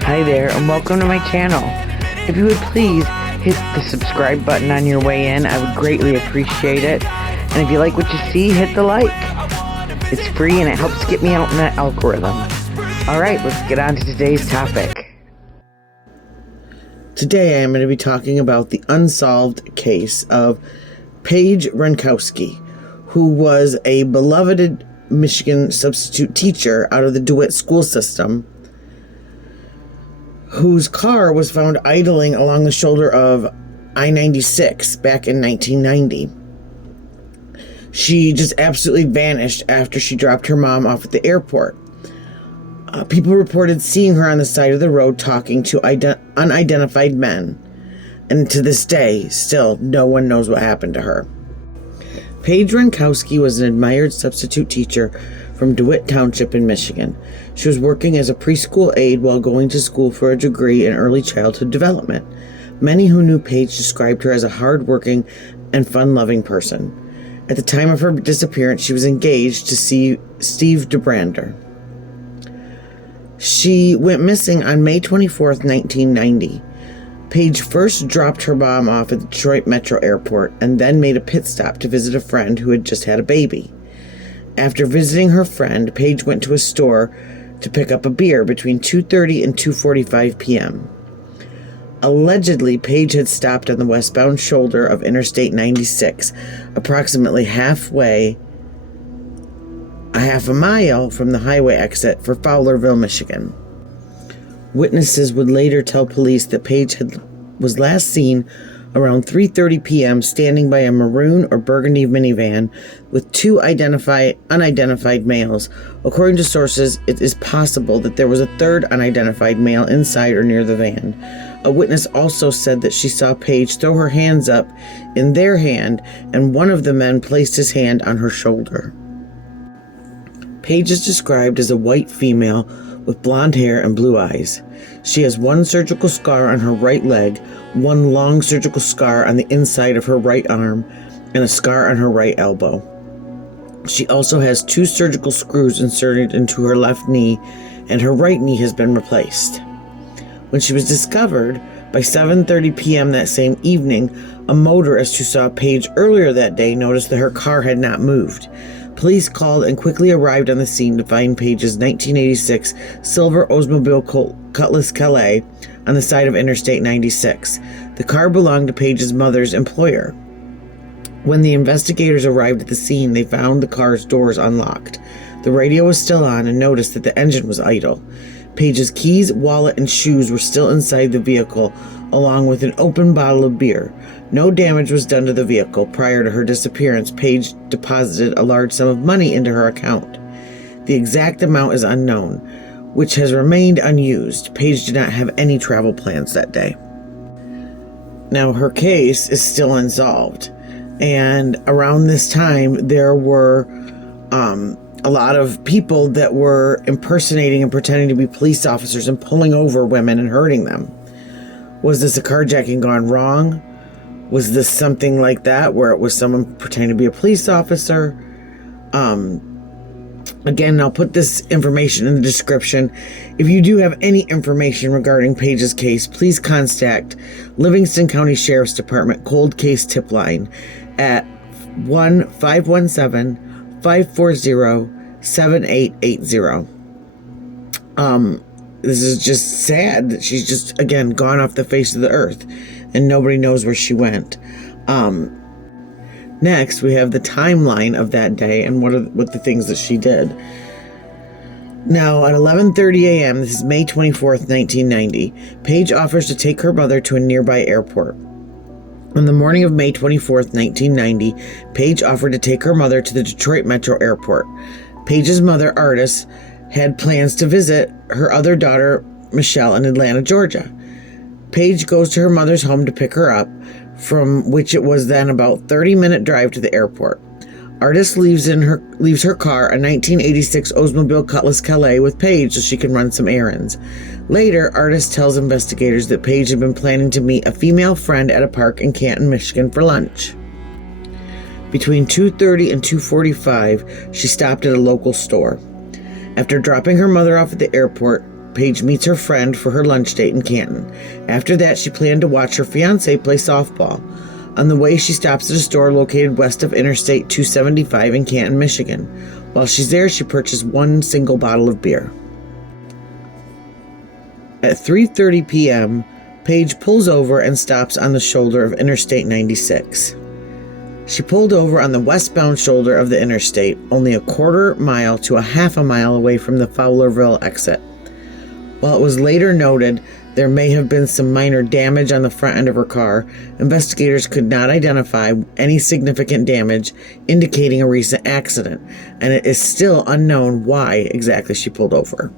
Hi there, and welcome to my channel. If you would please hit the subscribe button on your way in, I would greatly appreciate it. And if you like what you see, hit the like. It's free and it helps get me out in that algorithm. Alright, let's get on to today's topic. Today I am going to be talking about the unsolved case of Paige Wrenkowski, who was a beloved Michigan substitute teacher out of the DeWitt school system, whose car was found idling along the shoulder of I-96 back in 1990. She just absolutely vanished after she dropped her mom off at the airport. People reported seeing her on the side of the road talking to unidentified men, and to this day, still, no one knows what happened to her. Paige Wrenkowski was an admired substitute teacher from DeWitt Township in Michigan. She was working as a preschool aide while going to school for a degree in early childhood development. Many who knew Paige described her as a hard-working and fun-loving person. At the time of her disappearance, she was engaged to Steve DeBrander. She went missing on May 24th, 1990. Paige first dropped her mom off at the Detroit Metro Airport and then made a pit stop to visit a friend who had just had a baby. After visiting her friend, Paige went to a store to pick up a beer between 2:30 and 2:45 p.m. Allegedly, Paige had stopped on the westbound shoulder of Interstate 96, approximately a half a mile from the highway exit for Fowlerville, Michigan. Witnesses would later tell police that Paige was last seen around 3:30 p.m. standing by a maroon or burgundy minivan with two unidentified males. According to sources, it is possible that there was a third unidentified male inside or near the van. A witness also said that she saw Paige throw her hands up in their hand, and one of the men placed his hand on her shoulder. Paige is described as a white female with blonde hair and blue eyes. She has one surgical scar on her right leg, one long surgical scar on the inside of her right arm, and a scar on her right elbow. She also has two surgical screws inserted into her left knee, and her right knee has been replaced. When she was discovered, by 7:30 p.m. that same evening, a motorist who saw Paige earlier that day noticed that her car had not moved. Police called and quickly arrived on the scene to find Paige's 1986 silver Oldsmobile Cutlass Calais on the side of Interstate 96. The car belonged to Paige's mother's employer. When the investigators arrived at the scene, they found the car's doors unlocked. The radio was still on and noticed that the engine was idle. Paige's keys, wallet, and shoes were still inside the vehicle, along with an open bottle of beer. No damage was done to the vehicle. Prior to her disappearance, Paige deposited a large sum of money into her account. The exact amount is unknown, which has remained unused. Paige did not have any travel plans that day. Now, her case is still unsolved, and around this time, there were a lot of people that were impersonating and pretending to be police officers and pulling over women and hurting them. Was this a carjacking gone wrong? Was this something like that where it was someone pretending to be a police officer? Again, I'll put this information in the description. If you do have any information regarding Paige's case, please contact Livingston County Sheriff's Department Cold Case Tip Line at 1-517-540-7880. This is just sad that she's just, again, gone off the face of the earth and nobody knows where she went. Next, we have the timeline of that day and what the things that she did. Now, at 11:30 a.m., this is May 24th, 1990, Paige offers to take her mother to a nearby airport. On the morning of May 24th, 1990, Paige offered to take her mother to the Detroit Metro Airport. Paige's mother, Artis, had plans to visit her other daughter, Michelle, in Atlanta, Georgia. Paige goes to her mother's home to pick her up, from which it was then about 30-minute drive to the airport. Artis leaves her car, a 1986 Oldsmobile Cutlass Calais, with Paige so she can run some errands. Later, Artis tells investigators that Paige had been planning to meet a female friend at a park in Canton, Michigan for lunch. Between 2:30 and 2:45, she stopped at a local store. After dropping her mother off at the airport, Paige meets her friend for her lunch date in Canton. After that, she planned to watch her fiancé play softball. On the way, she stops at a store located west of Interstate 275 in Canton, Michigan. While she's there, she purchased one single bottle of beer. At 3:30 p.m., Paige pulls over and stops on the shoulder of Interstate 96. She pulled over on the westbound shoulder of the interstate, only a quarter mile to a half a mile away from the Fowlerville exit. While it was later noted there may have been some minor damage on the front end of her car, investigators could not identify any significant damage indicating a recent accident, and it is still unknown why exactly she pulled over.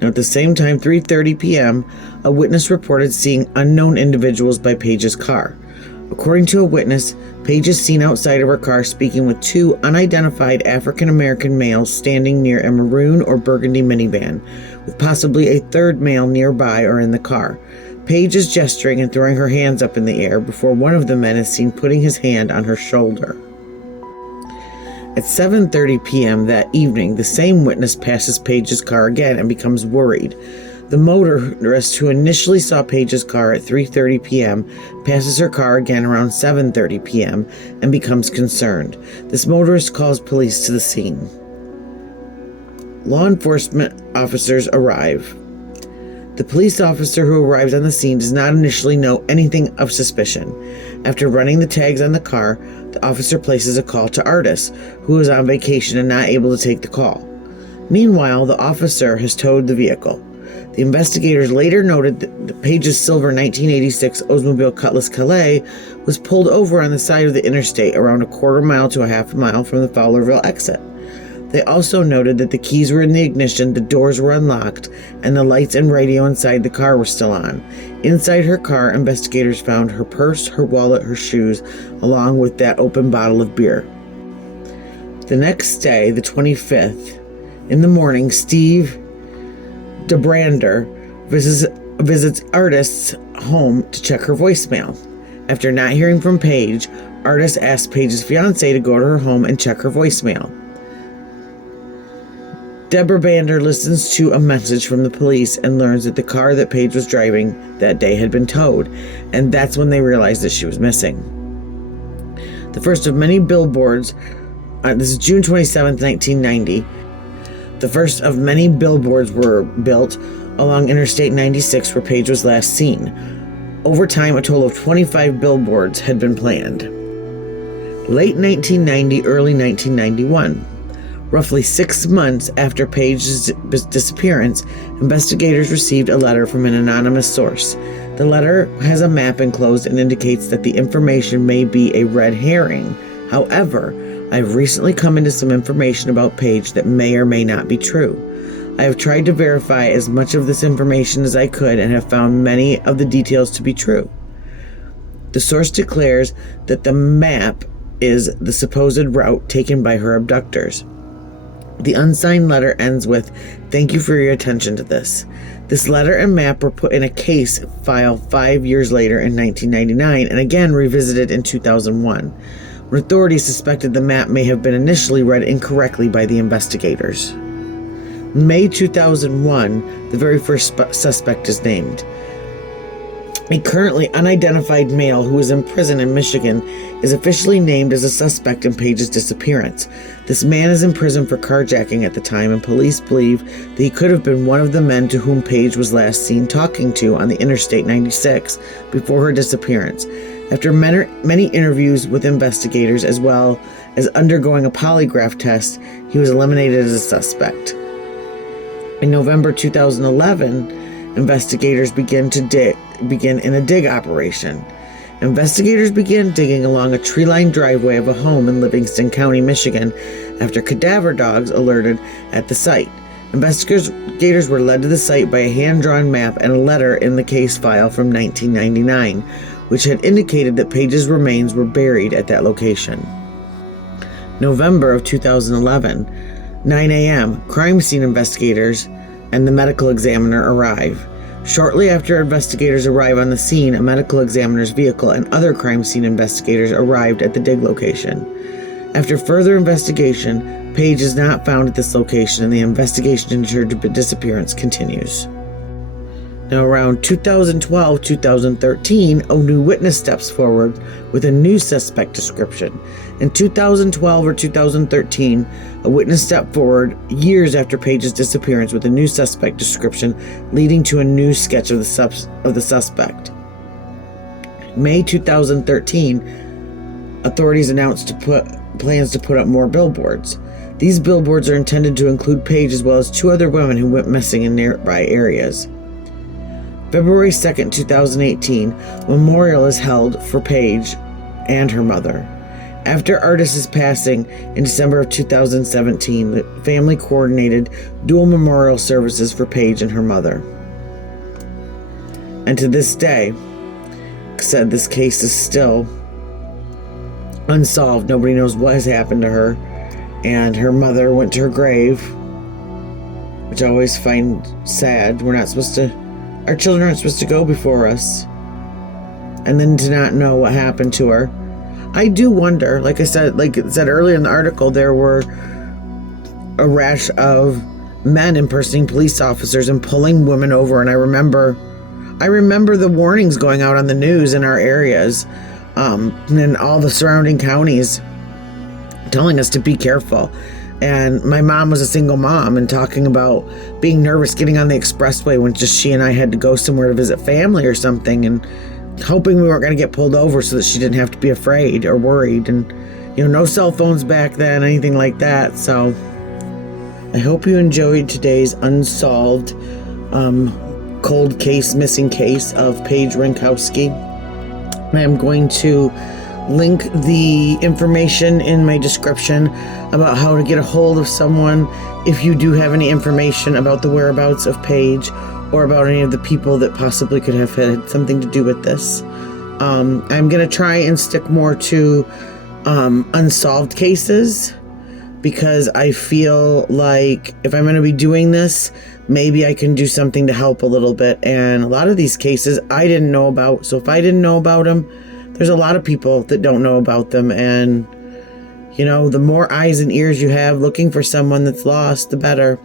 Now, at the same time, 3:30 p.m., a witness reported seeing unknown individuals by Paige's car. According to a witness, Paige is seen outside of her car speaking with two unidentified African-American males standing near a maroon or burgundy minivan, with possibly a third male nearby or in the car. Paige is gesturing and throwing her hands up in the air before one of the men is seen putting his hand on her shoulder. At 7:30 p.m. that evening, the same witness passes Paige's car again and becomes worried. The motorist who initially saw Paige's car at 3:30 p.m. passes her car again around 7:30 p.m. and becomes concerned. This motorist calls police to the scene. Law enforcement officers arrive. The police officer who arrives on the scene does not initially know anything of suspicion. After running the tags on the car, the officer places a call to Artis, who is on vacation and not able to take the call. Meanwhile, the officer has towed the vehicle. The investigators later noted that Paige's silver 1986 Oldsmobile Cutlass Calais was pulled over on the side of the interstate around a quarter mile to a half a mile from the Fowlerville exit. They also noted that the keys were in the ignition, the doors were unlocked, and the lights and radio inside the car were still on. Inside her car, investigators found her purse, her wallet, her shoes, along with that open bottle of beer. The next day, the 25th, in the morning, Steve DeBrander visits Artis' home to check her voicemail. After not hearing from Paige, Artis asks Paige's fiancé to go to her home and check her voicemail. Deborah Bander listens to a message from the police and learns that the car that Paige was driving that day had been towed, and that's when they realized that she was missing. The first of many billboards, this is June 27, 1990, the first of many billboards were built along Interstate 96 where Paige was last seen. Over time, a total of 25 billboards had been planned. Late 1990, early 1991. Roughly 6 months after Paige's disappearance, investigators received a letter from an anonymous source. The letter has a map enclosed and indicates that the information may be a red herring. However, I've recently come into some information about Paige that may or may not be true. I have tried to verify as much of this information as I could and have found many of the details to be true. The source declares that the map is the supposed route taken by her abductors. The unsigned letter ends with, "Thank you for your attention to this." This letter and map were put in a case file 5 years later in 1999 and again revisited in 2001, when authorities suspected the map may have been initially read incorrectly by the investigators. In May 2001, the very first suspect is named. A currently unidentified male who is in prison in Michigan is officially named as a suspect in Paige's disappearance. This man is in prison for carjacking at the time, and police believe that he could have been one of the men to whom Paige was last seen talking to on the Interstate 96 before her disappearance. After many interviews with investigators as well as undergoing a polygraph test, he was eliminated as a suspect. In November 2011, investigators begin in a dig operation. Investigators began digging along a tree-lined driveway of a home in Livingston County, Michigan, after cadaver dogs alerted at the site. Investigators were led to the site by a hand-drawn map and a letter in the case file from 1999, which had indicated that Paige's remains were buried at that location. November of 2011, 9 a.m., crime scene investigators and the medical examiner arrive. Shortly after investigators arrive on the scene, a medical examiner's vehicle and other crime scene investigators arrived at the dig location. After further investigation, Paige is not found at this location, and the investigation into her disappearance continues. Now, around 2012-2013, a new witness steps forward with a new suspect description. In 2012 or 2013, a witness stepped forward years after Paige's disappearance with a new suspect description, leading to a new sketch of the suspect. May 2013, authorities announced plans to put up more billboards. These billboards are intended to include Paige as well as 2 other women who went missing in nearby areas. February 2nd, 2018, a memorial is held for Paige and her mother. After Artis's passing in December of 2017, the family coordinated dual memorial services for Paige and her mother. And to this day, said this case is still unsolved. Nobody knows what has happened to her. And her mother went to her grave, which I always find sad. Our children aren't supposed to go before us. And then to not know what happened to her. I do wonder, like it said earlier in the article, there were a rash of men impersonating police officers and pulling women over. And I remember the warnings going out on the news in our areas, and all the surrounding counties telling us to be careful. And my mom was a single mom and talking about being nervous getting on the expressway when just she and I had to go somewhere to visit family or something, and hoping we weren't going to get pulled over so that she didn't have to be afraid or worried. And, no cell phones back then, anything like that. So I hope you enjoyed today's unsolved cold case, missing case of Paige Rinkowski. I am going to link the information in my description about how to get a hold of someone if you do have any information about the whereabouts of Paige or about any of the people that possibly could have had something to do with this. I'm going to try and stick more to unsolved cases, because I feel like if I'm going to be doing this, maybe I can do something to help a little bit. And a lot of these cases I didn't know about. So if I didn't know about them, there's a lot of people that don't know about them. And, the more eyes and ears you have looking for someone that's lost, the better.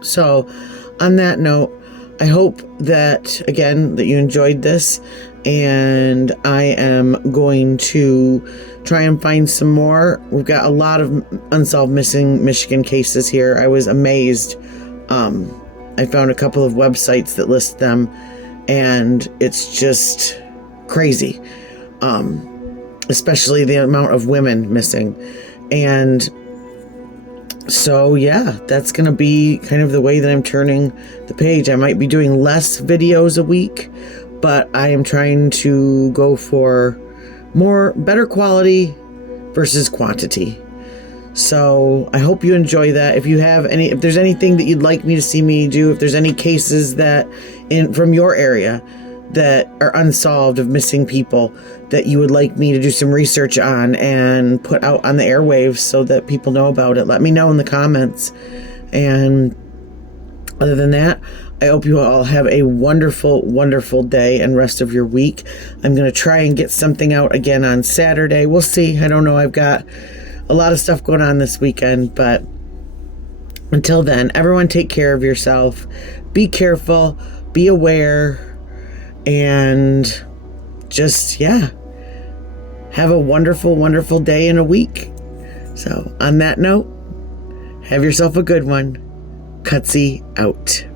So on that note, I hope that you enjoyed this. And I am going to try and find some more. We've got a lot of unsolved missing Michigan cases here. I was amazed. I found a couple of websites that list them, and it's just crazy. Especially the amount of women missing. And so, that's going to be kind of the way that I'm turning the page. I might be doing less videos a week, but I am trying to go for better quality versus quantity. So I hope you enjoy that. If there's anything that you'd like me to see me do, if there's any cases from your area that are unsolved of missing people that you would like me to do some research on and put out on the airwaves so that people know about it, let me know in the comments. And other than that, I hope you all have a wonderful, wonderful day and rest of your week. I'm going to try and get something out again on Saturday. We'll see. I don't know. I've got a lot of stuff going on this weekend, but until then, everyone take care of yourself. Be careful. Be aware. And just, have a wonderful, wonderful day and a week. So on that note, have yourself a good one. Cutsy out.